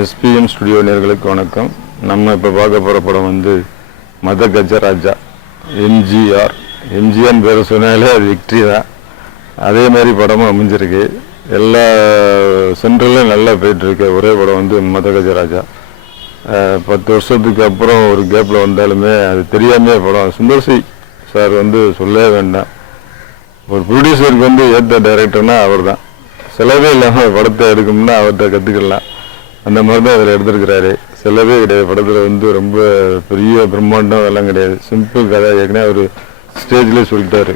SPM studio நேயர்களுக்கு வணக்கம். நம்ம இப்போ பார்க்க போகிற படம் வந்து மதகஜராஜா. எம்ஜிஆர் பேர் சொன்னாலே அது விக்ட்ரி தான். அதே மாதிரி படமும் அமைஞ்சிருக்கு. எல்லா சென்ட்ரலும் நல்லா போயிட்டுருக்கு. ஒரே படம் வந்து மதகஜராஜா. 10 வருஷத்துக்கு அப்புறம் ஒரு கேப்பில் வந்தாலுமே அது தெரியாமே படம். சுந்தர்சி சார் வந்து சொல்லவே வேண்டாம். ஒரு ப்ரொடியூசருக்கு வந்து ஏற்ற டைரக்டர்னா அவர் தான். செலவே இல்லாமல் படத்தை எடுக்கணும்னா அவர்கிட்ட கற்றுக்கலாம். அந்த மாதிரி தான் அதில் எடுத்துருக்கிறாரு. செலவே கிடையாது. படத்தில் வந்து ரொம்ப பெரிய பிரம்மாண்டம் எல்லாம் கிடையாது. சிம்பிள் கதை. ஏற்கனவே அவர் ஸ்டேஜ்லேயே சொல்லிட்டாரு,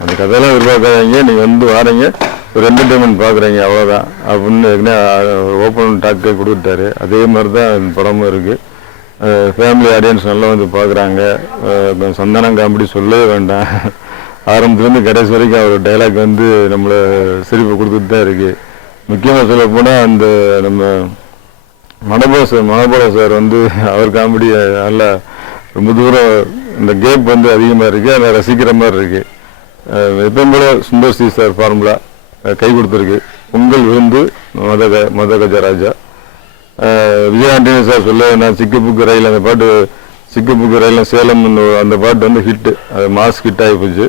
அந்த கதையெல்லாம் எதிர்பார்க்காதீங்க, நீங்கள் வந்து வாரீங்க ஒரு என்டர்டெயின்மெண்ட் பார்க்குறீங்க அவ்வளோதான் அப்படின்னு ஏற்கனவே ஓப்பன் டாக்கே கொடுத்துட்டாரு. அதே மாதிரி தான் இந்த படமும் இருக்குது. ஃபேமிலி ஆடியன்ஸ் நல்லா வந்து பார்க்குறாங்க. சந்தானம் காமெடி சொல்லவே வேண்டாம். ஆரம்பத்துலேருந்து கடைசி வரைக்கும் அவர் டைலாக் வந்து நம்மளை சிரிப்பு கொடுத்துட்டு தான் இருக்குது. முக்கியமாக சொல்ல போனால் அந்த நம்ம மனோபல சார் வந்து அவர் காமெடி நல்லா ரொம்ப தூரம் இந்த கேப் வந்து அதிகமாக இருக்குது. அதை ரசிக்கிற மாதிரி இருக்குது. எப்பவும் போல சுந்தர்சி சார் ஃபார்முலா கை கொடுத்துருக்கு. பொங்கல் விருந்து மதகஜராஜா. விஜய் ஆண்டனி சார் சொல்ல நான் சிக்குப்புக்கு ரயில், அந்த பாட்டு சிக்குப்புக்கு ரயில் சேலம் அந்த பாட்டு வந்து ஹிட்டு. அது மாஸ் ஹிட் ஆகி போச்சு.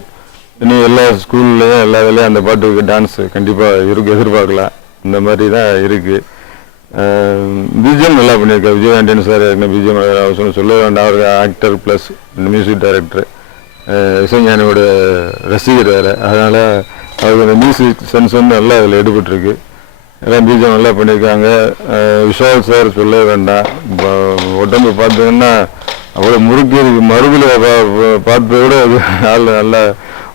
இன்னும் எல்லா ஸ்கூல்லையும் எல்லா வேலையும் அந்த பாட்டுக்கு டான்ஸ் கண்டிப்பாக எதிர்பார்க்கலாம். இந்த மாதிரி தான் இருக்குது. பிஜிஎம் நல்லா பண்ணியிருக்காரு விஜய் ஆண்டனி சார். பிஜிஎம் சொல்ல வேண்டாம். அவர் ஆக்டர் ப்ளஸ் மியூசிக் டைரக்டர், இசைஞானியோட ரசிகர் வேறு. அதனால் அவருக்கு அந்த மியூசிக் சென்ஸ் வந்து நல்லா அதில் எடுபட்டுருக்கு. எல்லாம் பிஜிஎம் நல்லா பண்ணியிருக்காங்க. விஷால் சார் சொல்ல வேண்டாம். உடம்பு பார்த்தீங்கன்னா அவ்வளோ முறுக்கி இருக்கு. மறுபில் பார்த்ததை விட அது ஆள் நல்லா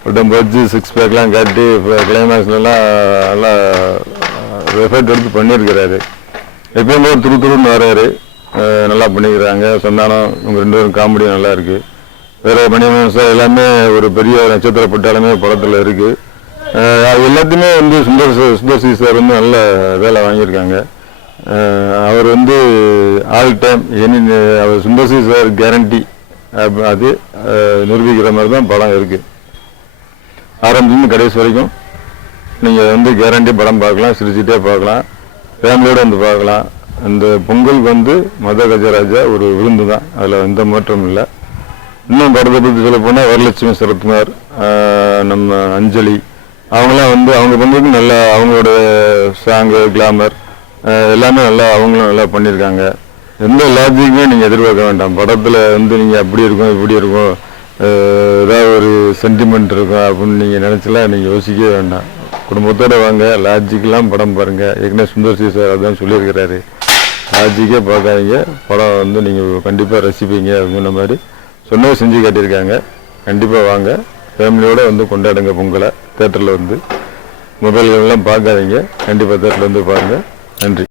உடம்பு வச்சு 6 பேக்லாம் காட்டி கிளைமேக்ஸ்லாம் நல்லா எஃபர்ட் எடுத்து பண்ணியிருக்கிறாரு. எப்பயுமே துருன்னு வர்றாரு. நல்லா பண்ணிக்கிறாங்க. சந்தானம் இவங்க 2 பேரும் காமெடி நல்லா இருக்குது. வேறு மணிமேகன் சார் எல்லாமே ஒரு பெரிய நட்சத்திர பட்டாலுமே படத்தில் இருக்குது. எல்லாத்தையுமே வந்து சுந்தர்சி சார் வந்து நல்ல வேலை வாங்கியிருக்காங்க. அவர் வந்து ஆல் டைம் அவர் சுந்தர்சி சார் கேரண்டி அது நிரூபிக்கிற மாதிரி தான் படம் இருக்குது. ஆரம்பத்துலேருந்து கடைசி வரைக்கும் நீங்கள் வந்து கேரண்டி படம் பார்க்கலாம், சிரிச்சுட்டே பார்க்கலாம், ஃபேமிலியோடு வந்து பார்க்கலாம். அந்த பொங்கலுக்கு வந்து மதகஜராஜா ஒரு விருந்து தான், அதில் எந்த மாற்றமும் இல்லை. இன்னும் படத்தை பற்றி சொல்ல போனால் வரலட்சுமி சரத்குமார், நம்ம அஞ்சலி, அவங்களாம் வந்து அவங்க பண்ணுறது நல்லா, அவங்களோட சாங்கு கிளாமர் எல்லாமே நல்லா அவங்களும் நல்லா பண்ணியிருக்காங்க. எந்த லாஜிக்குமே நீங்கள் எதிர்பார்க்க வேண்டாம். படத்தில் வந்து நீங்கள் அப்படி இருக்கும் இப்படி இருக்கும், ஏதாவது ஒரு சென்டிமெண்ட் இருக்கும் அப்படின்னு நீங்கள் நினச்சலாம் நீங்கள் யோசிக்கவே வேண்டாம். குடும்பத்தோடு வாங்க, லாஜிக்கெலாம் படம் பாருங்கள். ஏற்கனவே சுந்தர்சி சார் அதான் சொல்லியிருக்கிறாரு, லாஜிக்கே பார்க்காதீங்க, படம் வந்து நீங்கள் கண்டிப்பாக ரசிப்பீங்க அப்படின்ற மாதிரி சொன்னது செஞ்சு காட்டியிருக்காங்க. கண்டிப்பாக வாங்க, ஃபேமிலியோடு வந்து கொண்டாடுங்க பொங்கலை. தேட்டரில் வந்து மொபைல்கள்லாம் பார்க்காதீங்க, கண்டிப்பாக தேட்டரில் வந்து பாருங்கள். நன்றி.